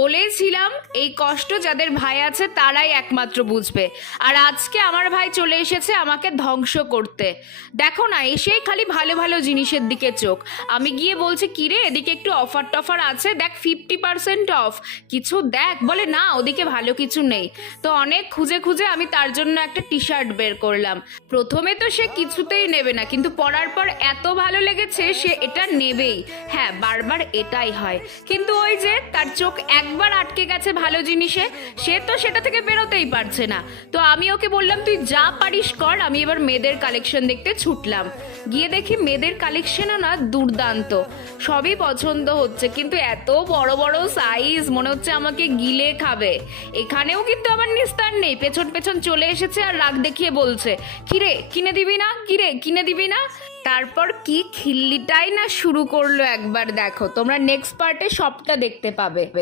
বলেছিলাম এই কষ্ট যাদের ভাই আছে তারাই একমাত্র বুঝবে। আর আজকে আমার ভাই চলে এসেছে আমাকে ধ্বংস করতে। দেখো না, এসেই খালি ভালো ভালো জিনিসের দিকে চোখ। আমি গিয়ে বলছি, কিরে এদিকে একটু অফার টফার আছে, দেখ 50% অফ, কিছু দেখ। বলে না, ওদিকে ভালো কিছু নেই। তো অনেক খুঁজে খুঁজে আমি তার জন্য একটা টি শার্ট বের করলাম। প্রথমে তো সে কিছুতেই নেবে না, কিন্তু পরার পর এত ভালো লেগেছে সে এটা নেবেই। হ্যাঁ, বারবার এটাই হয়, কিন্তু ওই যে তার চোখ একবার আটকে গেছে ভালো জিনিসে, সে তো সেটা থেকে বেরোতেই পারছে না। তো আমি ওকে বললাম, তুই যা পারিস কর। আমি এবার মেয়েদের কালেকশন দেখতে ছুটলাম। গিয়ে দেখি মেয়েদের কালেকশনও না দুর্দান্ত, সবই পছন্দ হচ্ছে, কিন্তু এত বড় বড় সাইজ, মনে হচ্ছে আমাকে গিলে খাবে। এখানেও কিন্তু আমার নিস্তার নেই, পেছন পেছন চলে এসেছে আর রাগ দেখিয়ে বলছে, কিরে কিনে দিবি না, কিরে কিনে দিবি না। তারপর কি খিল্লিটাই না শুরু করলো একবার। দেখো তোমরা নেক্সট পার্টে সবটা দেখতে পাবে।